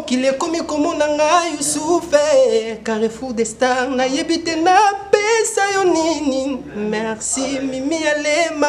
mokile komi komona ngai Youssoufe Carrefour des stars na yebite na pesa yo nini. Merci Mimi Alema.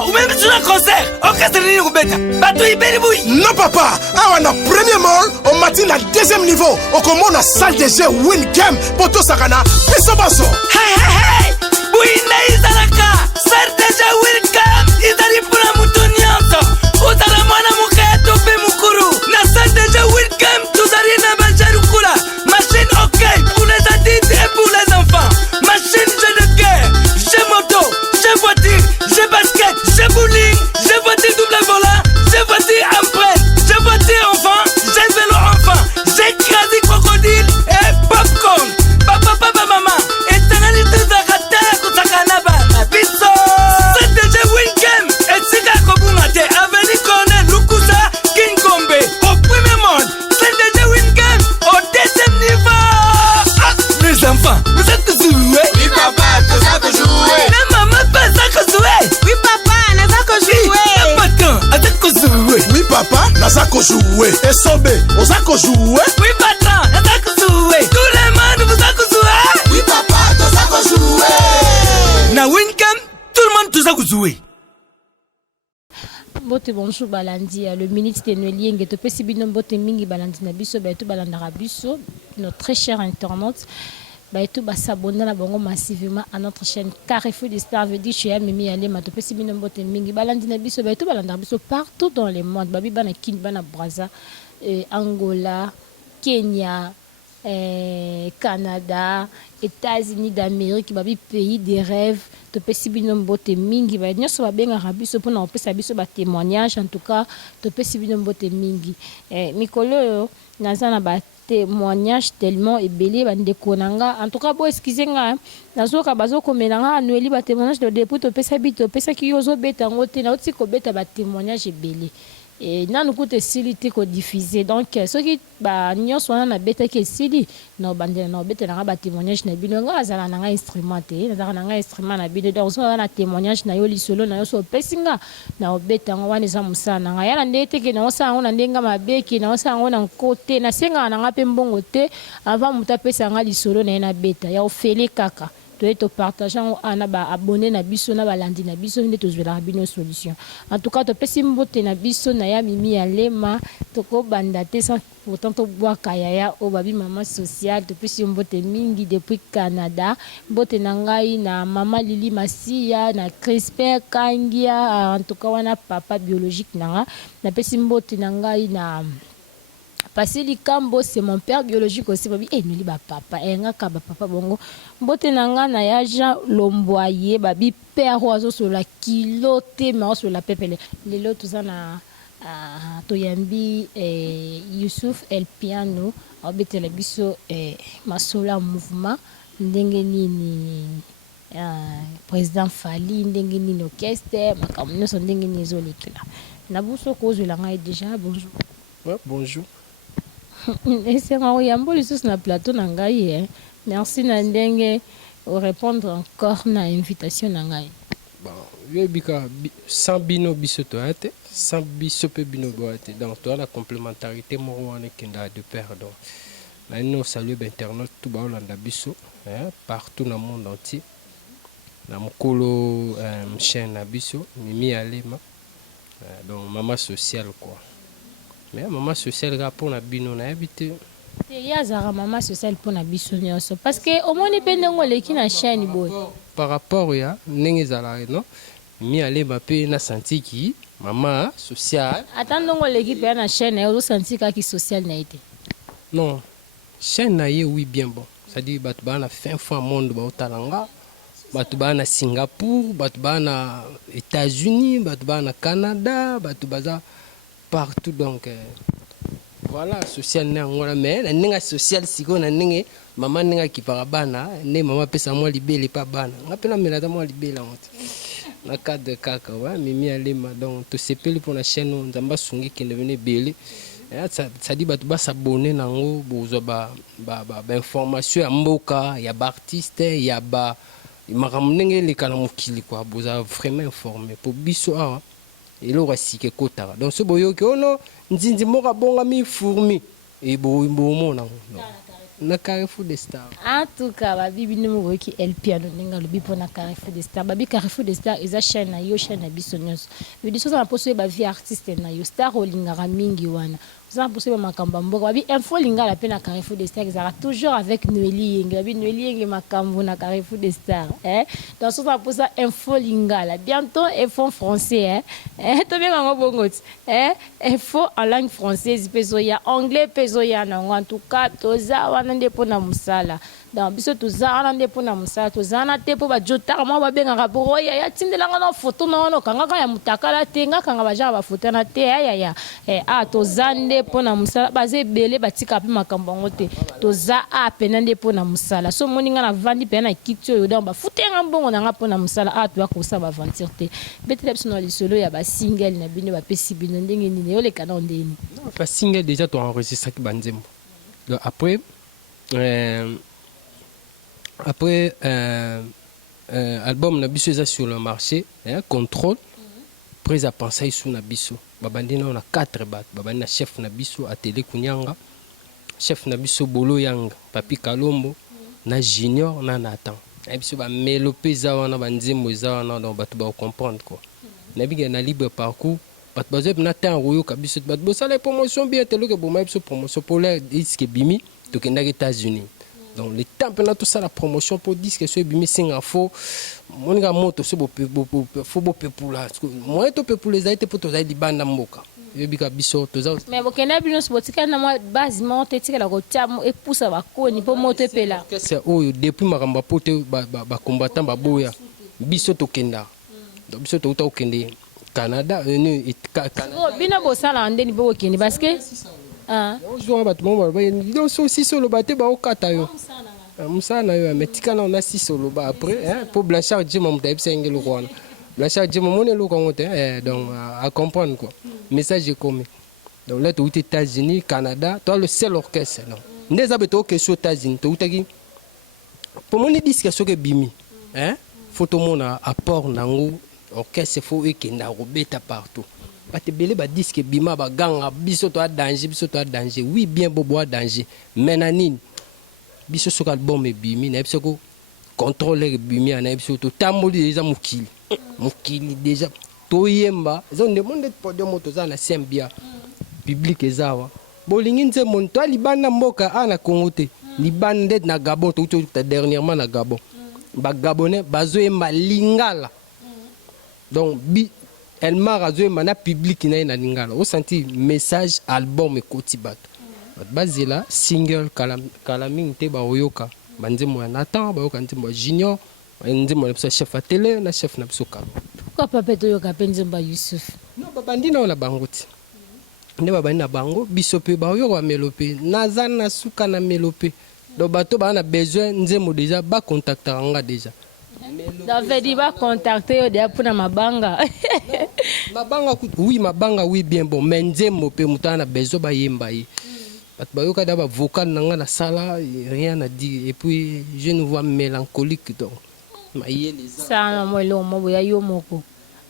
Ou même sur un concert, orchestre de Roubeta, bateau Iberiboui. Non papa, on a premier mall, on matin à deuxième niveau, on commence la salle de jeu Wincam, Poto Sakana, Pisobaso. Hey hey hey, Bouina Izalaka, salle de jeu Wincam, Izali pour la moutoniante, Uzala Mwana Mukato Bemukuru, la salle de jeu Wincam, Tuzari Nabajarukula, machine ok pour les adultes et pour les enfants, machine jeu de guerre, jeu moto, jeu voiture, jeu basket, jeu bowling, jeu voiture double volant, jeu voiture empreinte, jeu voiture enfant, jeu vélo enfant, jeu crasi crocodile et popcorn. Papa, papa, maman, et tangali tuzakata kusakanaba na biso. C'est déjà Wincam et Sika Kobumate, Aveni Kone, Lukusa, King Gombe. Au premier monde, c'est déjà Wincam au deuxième niveau. Ah, les enfants, vous êtes joués? Oui papa, tu as joué. La maman, pas ça que jouer. Oui papa, nazako jouer. Oui papa, nazako jouer. Et Sobe, ozako jouer. Oui patron, nazako jouer. Tout le monde vous a jouer. Oui papa, tozako jouer. Na Wincam, tout le monde tozako jouer. Bote bonjour balandi le ministre de Noelieng to pesi bino bote mingi balandi na biso ba to balandara biso notre très cher internaute ba to ba s'abonner na bango massivement à notre chaîne Carrefour des Stars veut dire chez Mimi Alema to pesi bino bote mingi balandi na biso ba to balandara biso partout dans le monde babi bana kin bana Brazza Angola Kenya Canada, États-Unis d'Amérique, babi pays des rêves, to pesi bino mbote mingi ba nyoso ba benga rabiso pona opesa biso ba témoignage en tout cas to pesi bino mbote mingi mikolo nazana ba témoignage tellement ebelé bandeko nanga en tout cas bo excusez nga nazoka bazo komenanga anueli ba témoignage de depuis to pesa bito pesa ki yozo beta ngote na oti ko beta ba témoignage ebelé et nanu kote sili te ko diffuser donc ceux qui ba nyonso na beta ke sili no bandela no beta na ba témoignage na bino nga azala na instrument te na nga instrument na bino donc so na témoignage na yo lisolo na yo so pesinga na beta ngwa neza musana nga yana ndete ke na osa ngona ndenga mabeki na osa ngona nkote na senga na nga pe mbongo te avant muta pesa nga lisolo na beta ya ofele kaka to partageant ana ba abonné na biso na balandi na biso nde to zwela bino solution en tout cas to pesi mbote na biso na ya Mimi Alema to ko banda te sans pourtant to bois kayaya o babi maman sociale to pesi mbote mingi depuis Canada mbote na ngai na mama Lili Masia na Crispin Kangia en tout cas wana papa biologique na pesi mbote na ngai na Pasili Kambo, c'est mon père biologique aussi. Babi, nuli ba papa, nga ka ba papa bongo. Mbote nanga na ya Jean Lomboyer, babi père oiseau sur la kilote, mais sur la pepele. Lelo tout ça na Toyambi Youssouf El Piano, obete la biso masola mouvement ndenge nini président Fali ndenge nini orchestre, makamno so ndenge nini zolekela. Na buso ko zo la ngai déjà bonjour. Ouais, bonjour. C'est un yambo lisusu na plateau na ngai merci na ndenge au répondre encore na invitation na ngai bon yebika sans bino biso to ate sans biso pe bino boate donc toi la complémentarité moko wana kenda de pair donc na nous saluer internaute tout ba olanda biso partout dans le monde entier na mokolo chaîne na biso Mimi Alema donc maman sociale quoi. Mais maman sociale pour na bino na habité ya zara maman sociale pour na biso nyonso parce que au moins pe ndongo leki na chaîne boy par rapport ya ndenge zala non Mimi Alema pe na senti ki maman sociale attendons leki pe na chaîne ya senti ka ki social na été non chaîne na ye oui bien bon ça dit batu bana fin fond monde ba otalanga batu bana Singapour batu bana États-Unis batu bana Canada batu baza partout donc voilà social na ngora mais na ninga social siko na ninge mama ninga ki parabana ne mama pesa moi libele pa bana ngapela mela ta moi libela moto na cadre kaka wa mimi alema donc to sepeli pour la chaîne nzamba sungi qui devenait belé ça dit bato ba s'abonner nango bozwa ba information ya mboka ya ba artiste ya ba makambo ndenge eleka na mokili quoi boza vraiment informé pour biso awa eloko asike kotaka donc so boyoki ono nzinzi moko abongami fourmi e bomona na Carrefour des Stars. En tout cas, babi bino qui el piano ninga lobi pona Carrefour des Stars. Babi Carrefour des Stars eza chaîne na yo chaîne na biso nyonso. Bidi so na poso ba vie artiste na yo star olingara mingi wana. Vous en poso ba makamba mboka. Babi info linga la peine na Carrefour des Stars ezara toujours avec Noélie Yenge. Babi Noélie Yenge makambo na Carrefour des Stars. Dans so na poso info linga la bientôt info français to bien ngo bongoti. Info en langue française peso ya anglais peso ya na en tout cas toza nde pona musala donc biso tozana nde pona musala tozana te po ba jotaka mo ba benga raporo ya tindelanga na photo no kanga ya mutakala te nga kanga ba ja ba photo na te ya tozande pona musala baze belé batika pe makambo ngote toza pena nde pona musala so moninga na vandi pe na kitio yo donc ba futenga mbongo na nga pona musala to akosa ba aventure te betele biso na lisolo ya ba single na bino ba pesi bino ndenge nini yo le kana ndeni ba single déjà to enregistré ki banzembo donc après album na biso eza sur le marché contrôle prise à penser sous na biso babandi na 4 bat babandi na chef na biso atelier kunyanga chef na biso bolo yanga papi kalombo na junior na Nathan na biso ba mélopé za wana banzembo za wana donc bato ba comprendre quoi na biga na libre parcours bato bazep na temps royo kabiso bato bosala promotion bien telo ke boma biso promotion pour les disques bimi to kenda aux États-Unis donc le temps pendant tout ça la promotion pour disque sur bimi singa fo moninga moto so fo bo pepula moi to pepula za été pour to za di banda mboka yebika biso to za mais bokena bino spotika na moi base monte tika la kotiamo et poussa ba koni po moto pela c'est oyo depuis makamba pote ba combattant ba boya biso to kenda donc biso to uta okende Canada bino bosala ndeni bo okende parce que bonjour bato mo ba donc aussi solo baté ba okata yo musana yo metika na na si solo ba après pour Blanchard Jima mo tape sengelo ko wana Blanchard Jima mo ne lo ko ngote donc à comprendre quoi message est commun donc là aux États-Unis Canada toi le seul orchestre non ndeza beto ke aux États-Unis to utaki pour mon disque so ke bimi photo mona apport nango orchestre faut ekenda robeta partout bate belé ba disque bima ba ganga biso to danger oui bien bobo danger menanine biso so album e bimi na biso ko contrôler bimi na biso to tamboli déjà mukili déjà to yemba zone monde podium to za na sembia public ezawa bolingi nze mon to libanda mboka ana Congo te libanda na Gabon to dernièrement na Gabon ba gabonais bazo yemba lingala donc elle m'a rasé mana public na lingala au senti message album ekoti bato bazela single kalaming te ba oyoka banzemo ya Nathan ba yoka nzembo junior nzembo na biso chef à télé na chef na biso kalo pourquoi papa to yoka penzemba Yusuf non babandi na la bangoti nde babandi na bango biso pe ba yoka melope naza na suka na melope do bato ba na besoin nzembo déjà ba contacter nga déjà David il va contacter de pour mabanga. Mabanga oui bien bon mais nzembo pe mutana bezo ba yemba yi. Bat ba yoka da ba vocal nanga na sala rien à dire et puis je ne vois mélancolique donc. Ma yele ça na mo lo mo ya yo moko.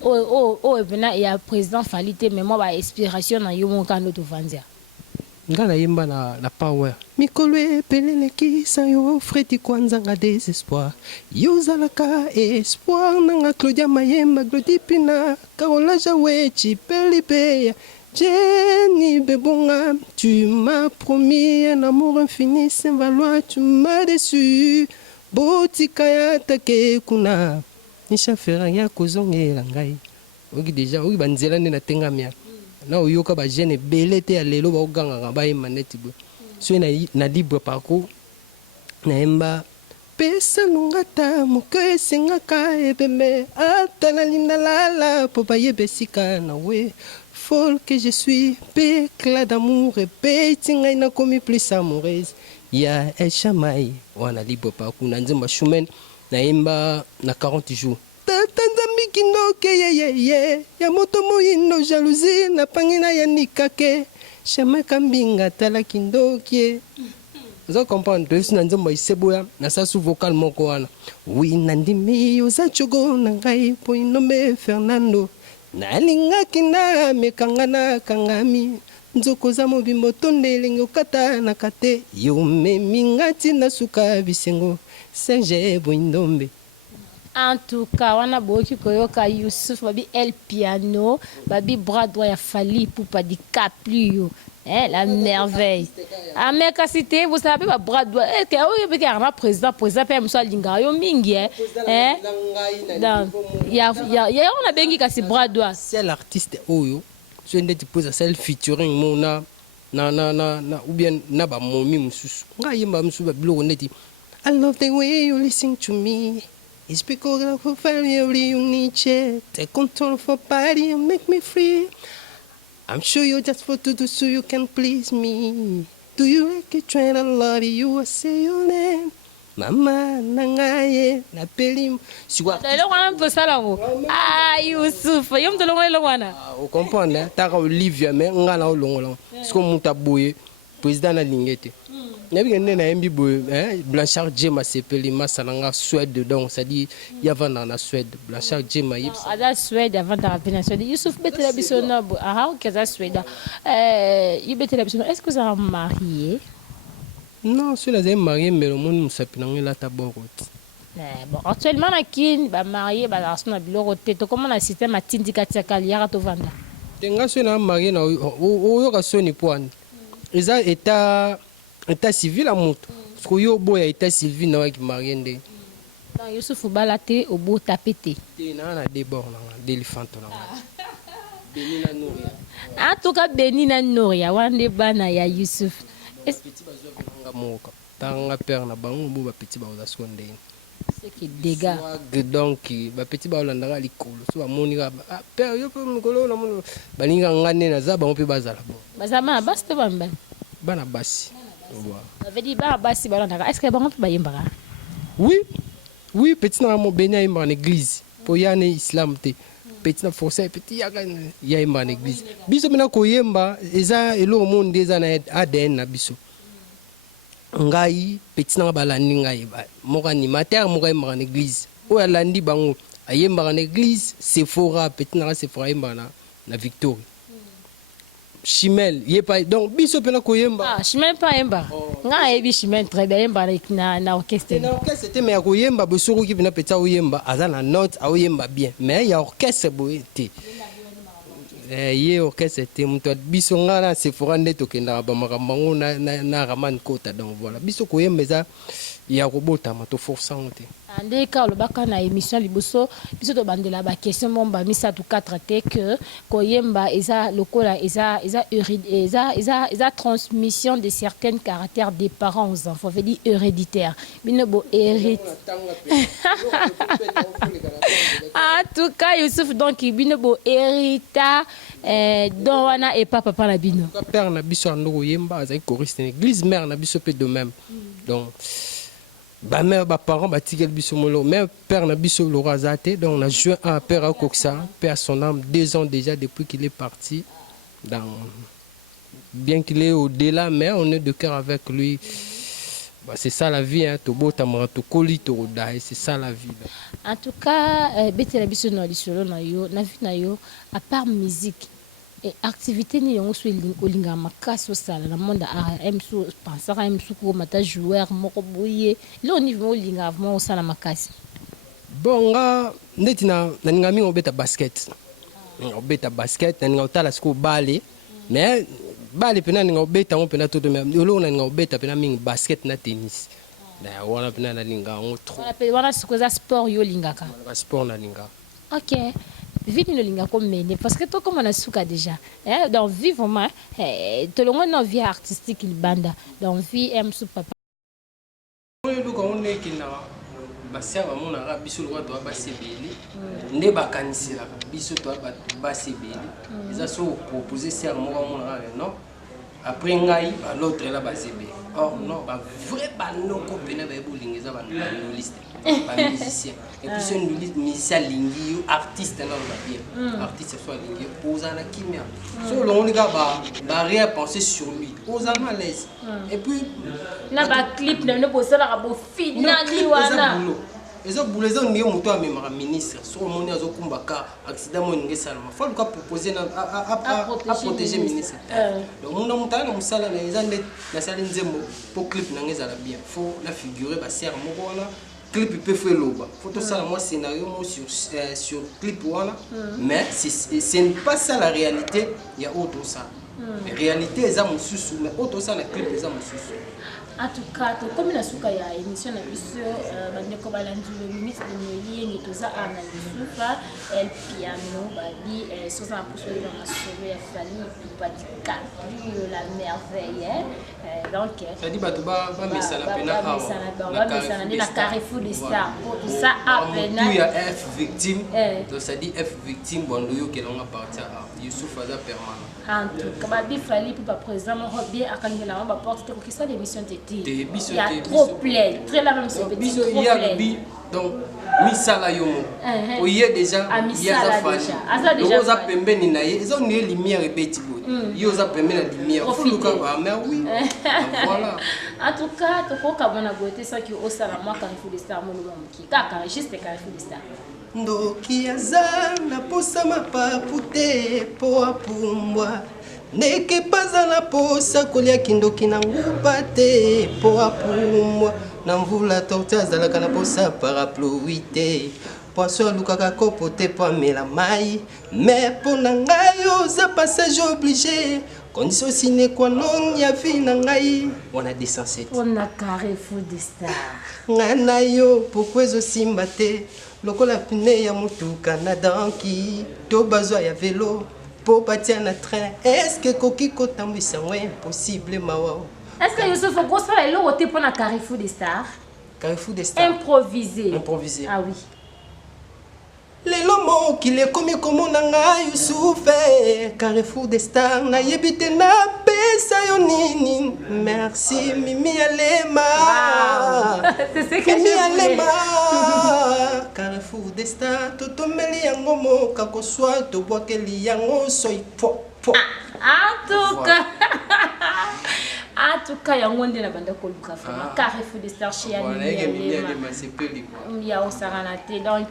Oh vena ya président Falite mais moi ba inspiration na yo moko ndo to vanzia. Ngana yemba na power mikolo epelele kisa yo freti kwanza nga désespoir yo zalaka espoir nanga Claudia Mayemba Glodipina Carola Jawechi Pelipeya Jenny Bebonga tu m'as promis un amour infini sans valoir tu m'as déçu botika ya take kuna nisha fera ya kozongela ngai oki déjà oki banzela ne na tenga mia na oyoka ba jeune belé te alelo ba oganga ba maneti bo so na libre parcours na emba pesa lungata moke singaka ebembe atala linalala po ba yebesika na we folle que je suis péclat d'amour et pétinga ina komi plus amoureuse ya El Chamai wana libre parcours na nzemba shumen na emba na 40 jours tatanzami kindoke ye ya moto moyindo jalousie na pangina ya nikake chama kambinga tala kindoke Vous comprenez, na nzembo iseboya na sasu vocal moko wana. Oui nandimi uza chogo na ngai po inombe Fernando. Na linga kina mekangana kangami. Nzoko za mobimbo tondelengo kata na kate. Yo memingati na suka bisengo. Senje boindombe. En tout cas, on a beaucoup koyoka Youssouf babi el piano, babi bras droit ya Fally Ipupa di Kaplio. La merveille. Ah mais cité, vous savez pas bras droit. Que oui, un président PM soit linga yo mingi ya on a bengi kasi bras droit. C'est l'artiste oyo. Je ne te pose celle featuring mona na ou bien na ba momi mususu. Nga yimba mususu ba bilo neti. I love the way you listen to me. It's because of a family you need to take control for body and make me free. I'm sure you're just for to do so you can please me. Do you like it trying to love you? I say your name. Mama nangaye na pelim. Lo wana mpo sala ngo. Ah Youssouf, yom to lo wana lo wana. Vous comprenez? Ta Olivia mais ngala olongola. Parce que muta boye président na lingete. Nabi ngene na mbi boye Blanchard Jema sepeli masananga Suède donc ça dit y avant na Suède Blanchard Jema yip. Ada Suède avant d'arriver en Suède. Youssouf betela bisona ah OK ça Suède. Il betela bisona. Est-ce que vous êtes marié? Non, je suis marié mais le monde musapi nanga la taborote. Bon, actuellement na kin ba marié ba garçon na biloko teto comment na système a tindika tia liara to vanda. Tenga je na marié na o ka soni poane. Eza état civil à moto. Parce que yo boya état civil na ki marié ndé. Non, Youssouf balate au beau tapete. Na na débord na d'éléphant na. Benina Nouria. En tout cas Benina Nouria wande bana ya Youssouf. Petit bazo nga moka. Tanga père na bango bo ba petit ba za skonde. C'est qui dégâts. Donc ba petit ba olandaka likolo. So amoni ka père yo pe mikolo na mono. Balinga ngane na za bango pe bazala bo. Bazama basi to bamba. Bana basi. Ça veut dire basi balanda. Est-ce que bango pe bayembaka? Oui, petit na mo benya imba en église. Po yane islam te. Petit na forcer petit ya imba en église. Biso mena ko yemba eza elo monde eza na ADN na biso. Ngai petit na balandi ngai ba. Moka ni mater moka imba en église. O alandi bango ayemba en église Sephora petit na Sephora imba na Victoria. Chimel yepa donc biso pena ko yemba. Ah, Chimel pa yemba. Nga ebi Chimel très bien yemba na orchestre. Na orchestre c'était mais ko yemba bosoro ki bina peta o yemba azana note a yemba bien mais ya orchestre boete. Ye orchestre c'était muto biso nga na Sephora ndeto kenda ba makambango na Raman Kota donc voilà biso ko yemba za ya kobota mato forçant te. Ande ka lo baka na émission liboso biso to bandela ba question momba misa to 4 te que koyemba eza lokola eza transmission de certains caractères des parents aux enfants veut dire héréditaire bino bo hérite. En tout cas Youssouf donc bino bo hérita don wana et papa na bino. Père na biso ando yemba za choriste église mère na biso pe de même donc ba mère ba parents ba tikel biso molo mais père na biso le razate donc on a joué un père à Koksa père à son âme 2 ans déjà depuis qu'il est parti dans bien qu'il est au-delà mais on est de cœur avec lui. Bah, c'est ça la vie hein to bota to koli to dai c'est ça la vie. En tout cas betela biso no lisolo na yo na vie na yo à part musique et activité ni yongo so olinga makasi osala na monde a emso pensaka emso ko mata joueur moko boye le niveau olinga vraiment osala makasi. Bon nga ndeti na ninga mingo beta basket. Obeta basket ninga otala siko bale mais bale pena ninga obeta on pena todo même lo ninga obeta pena mingi basket na tennis. Na wana pena na ninga on trop. Wana siko za sport yo lingaka. Sport na ninga. OK. Vini le linga comme mener parce que toi comme on a souka déjà dans vie vraiment te longo na vie artistique il banda dans vie aime sou papa oyo ko on est kina basia ba mona ra biso lo to ba sebeli nde bakanisela biso to ba sebeli eza so proposer ser mo mona non après ngai l'autre là bazebe or non ba vrai banoko pena ba bolingeza ba liste ba musicien et puis c'est une musicien lingi artiste là on va dire artiste soit lingi osana kimia so on les gars ba rien penser sur lui osana à l'aise et puis na ba clip na no posala ka bo finali wana ezo bouleza ndiye moto amemaka ministre so moni azokumbaka accident mo ninge salama faut ka proposer na à protéger ministre donc mon mutana musala na eza ndet na sala nzembo pour clip na ngeza la bien faut la figurer ba serre moko wana clip peut faire loba faut tout ça moi scénario moi sur clip wana mais c'est pas ça la réalité il y a autre ça mais réalité eza mususu mais autre ça na clip eza mususu. En tout cas, comme la souka ya émission na biso bandeko balandi le ministre de Moyengi toza ana Youssoufa el piano badi soza pour la sauver la famille Patika la merveille donc ça dit bato ba messala pena na Carrefour des Stars pour ça appena il y a F victime donc ça dit F victime bondoyo que l'on a partir Youssoufa za permanent en tout cas badi fali pour présent mon bien akangela ba porte que ça l'émission il y a trop plein très la même chose il y a bi donc misala yomo oye déjà il y a za fani donc za pembeni na ye ils ont une lumière beti bo yo za pembeni na lumière faut le cas mais oui voilà en tout cas to ko ka bona gote ça qui au sala moi Carrefour des Stars mo lo ki ka juste Carrefour des Stars ndoki aza na posa mapapute po apumbwa neke pazala posa kolia kindoki na ngupa te po apumwa na mvula torti azalaka na posa parapluie te poisson alukaka kopo te po amela mai mais mpo na ngai oza passage obligé condition sine qua non ya vie na ngai wana 207 on a Carrefour des Stars ngai na yo pourquoi ezosimba te lokola pine ya motuka na danki to bazwa ya velo pour partir na train est-ce que koki kotambisa ouais impossible mawa est-ce que Youssoufa faut qu'on soit là au pour na Carrefour des Stars improvisé ah oui lelo mokili ekomi komona ngai Youssoufa Carrefour des Stars nayebi te napesa yo nini merci Mimi Alema c'est ce que je voulais Carrefour des Stars totomeli yango moka koswa tobwakeli yango soi po en tout cas yango nde na banda koluka vraiment Carrefour des Stars chez Mimi Alema ya osarana te donc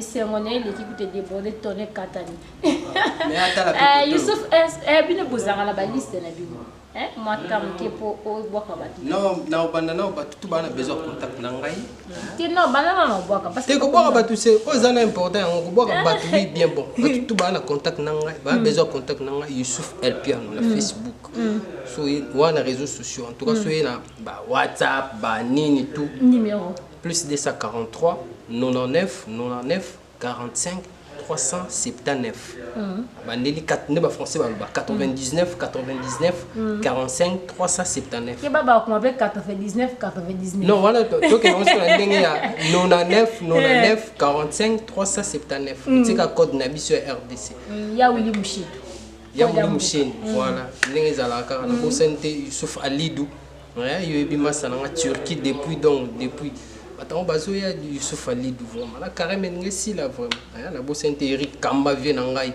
c'est mon l'équipe te débordé tonné katani mais attends Youssouf bino bozanga la liste na bino moi tam ke po o boka batu non na banda na batu tu bana besoin contact na ngai te non bana na boka parce que ko boka batu c'est ozana important ko boka batu oui bien bon batu tu bana contact na ngai ba besoin contact na ngai Youssouf El Piano na Facebook so wana réseaux sociaux en tout cas so na ba WhatsApp ba nini tout numéro plus 243 99 99 45 379 bandeli 4 ne ba français ba 99 99 45 379 ke baba ko avec 99 99 non voilà to ke on se ndenge ya 99 99 45 379 c'est ka code na biso RDC ya Willy Moucheni ya Willy Moucheni voilà ndenge za la ka na Bosente Youssouf Alidou ouais yo ebi masana nga Turquie depuis attends bazoya Youssouf Alidou vraiment la carrément ngesi la vraiment na Bosente Eric Kamba vient ngai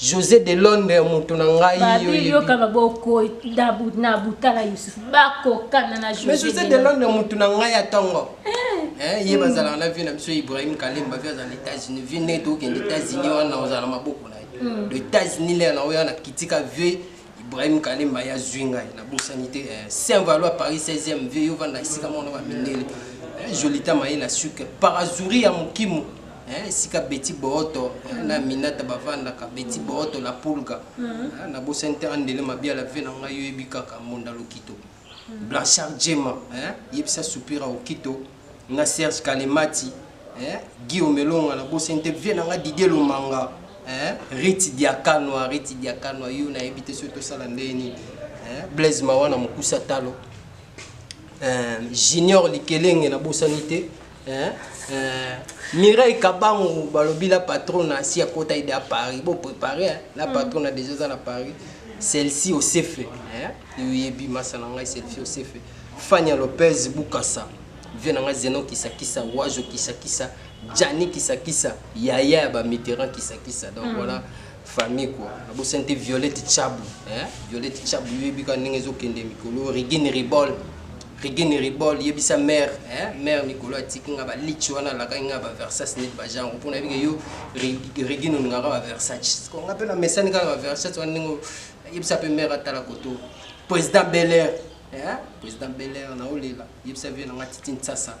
José de Londres mutu na ngai yo kama boko dabu na butala Youssouf bako kana na José mais José de Londres mutu na ngai atongo ye bazala na vie na biso Ibrahim Kalemba vient aux États-Unis vient to ke États-Unis wana ozala maboko na les États-Unis là na oya na kitika vie Ibrahim Kalemba ya zwinga na Bosanité Saint-Valois Paris 16e vie yo vanda sika mona ba mindele Jolita Maïla sucre Parazuri ya Mukimu sika Betty Booto na Minata bavanda ka Betty Booto la pulga na Bosente andele mabia la vena ngayo ebikaka monda lokito Blanchard Djema yebisa soupira okito na Serge Kalemati Guillaume Melonga na Bosente vena nga Didier Lomanga Riti Diakano yo na ebite surtout sala ndeni Blaise Mawana Mukusa Talo Junior Likelenge na Bosanité Mireille Kabango balobi la patronne si à côté de Paris bon préparé la patronne a déjà à Paris celle-ci au CFE. Yebi Masananga, celle-ci au CFE. Fania Lopez Bukasa. Venanga Zeno Kisakisa, Wajo Kisakisa, Gianni Kisakisa, Yaya Mitterrand Kisakisa. Donc voilà, famille quoi. Abo sente Violette Chabou. Violette Chabou, yebi Kaningezo Kende Mikolo, Regine Ribol. Regine Ribol, yebi sa mère, mère Mikolo Atikinga ba lichwana la kanga ba Versace net ba genre pour na bi yo Regine ngara ba Versace. Ko ngape na message ngara ba Versace waningo yebi sa pe mère atala koto. Président Belair, président Belair na olela, yebi sa vie na Titi Ntsasa,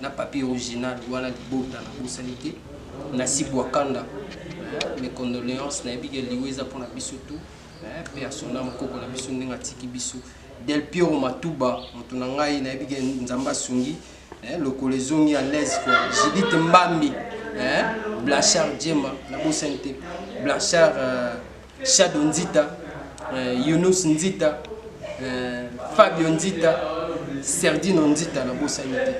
na papier original wana libota na bosanité na Sibwakanda. Mes condoléances na yebi ke liweza pour na biso tout, persona mukoko na biso ndinga tiki biso. Del Piero Matuba, Motunangai, Nabige Nzamba Sungi, le Colezongi à l'aise, Judith Mbambi, Blachard Djema, Nabo Sente, Blachard Shadow Nzita, Yunus Nzita, Fabio Nzita, Serdino Nzita, Nabo Sente.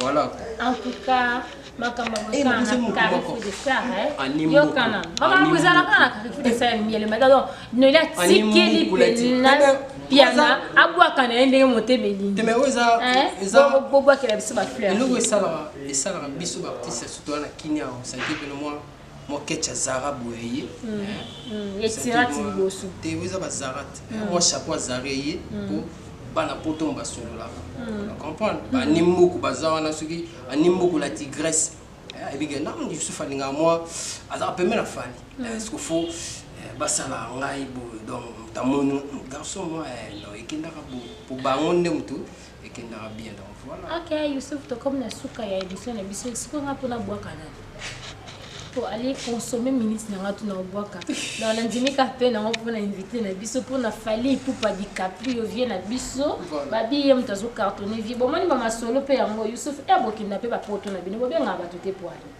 Voilà. En tout cas, makamba bokana Carrefour de Star yo kana makamba bozala kana Carrefour de Star miele madalo no la tikeli pelina piana abwa kana ndenge motebeli te me oza bobo kela biso ba fleur eloko esala biso ba artiste surtout na Kenya on santé que moi ketcha Zara boye yetirati liboso te oza ba Zara moi chapeau Zara ye pour bana poto mbasolo la comprendre animbuku bazawa na suki animbuku la tigresse ebiga na Youssouf alinga moi aza pemé la fali est-ce qu'il faut basala ngai bo donc tamon garçon moi non ekenda ka bo pour bangonde mutu ekenda bien donc voilà. OK Youssouf to comme na suka ya édition na biso siko ngapona bwaka na pour aller consommer ministre na ngatu na bwaka dans l'indimika pe na ngopona invité na biso pour na fali pour pas DiCaprio vient na biso babi yem tazo cartonner vie bon mani mama solo pe yango Youssouf bokinda pe ba poto na bino bo benga ba tout pour aller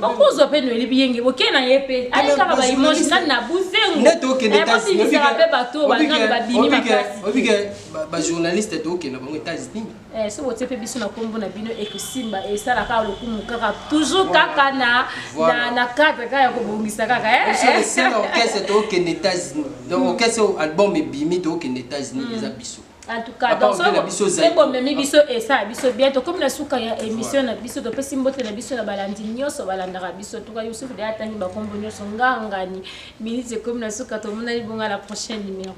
okozo pe no libiyenge bokena yepe ali kama ba emotion na buzengo neto ke États-Unis pe bato ba na ba bini makasi obike ba journaliste to ke na bango États-Unis so wote pe biso na kombo na bino e kusimba e sala ka lokumu kaka toujours kaka na cadre ka ya ko bongisa kaka c'est l'orchestre to ke na États-Unis donc orchestre album e bimi to ke na États-Unis eza biso. En tout cas, donc c'est bon, mais biso et ça, biso bientôt comme la souka ya émission na biso to pesi mbote na biso na balandi nyoso balandara biso to ka Youssouf de atani ba kombo nyoso ngangani minute comme la souka to mona libonga la prochaine numéro.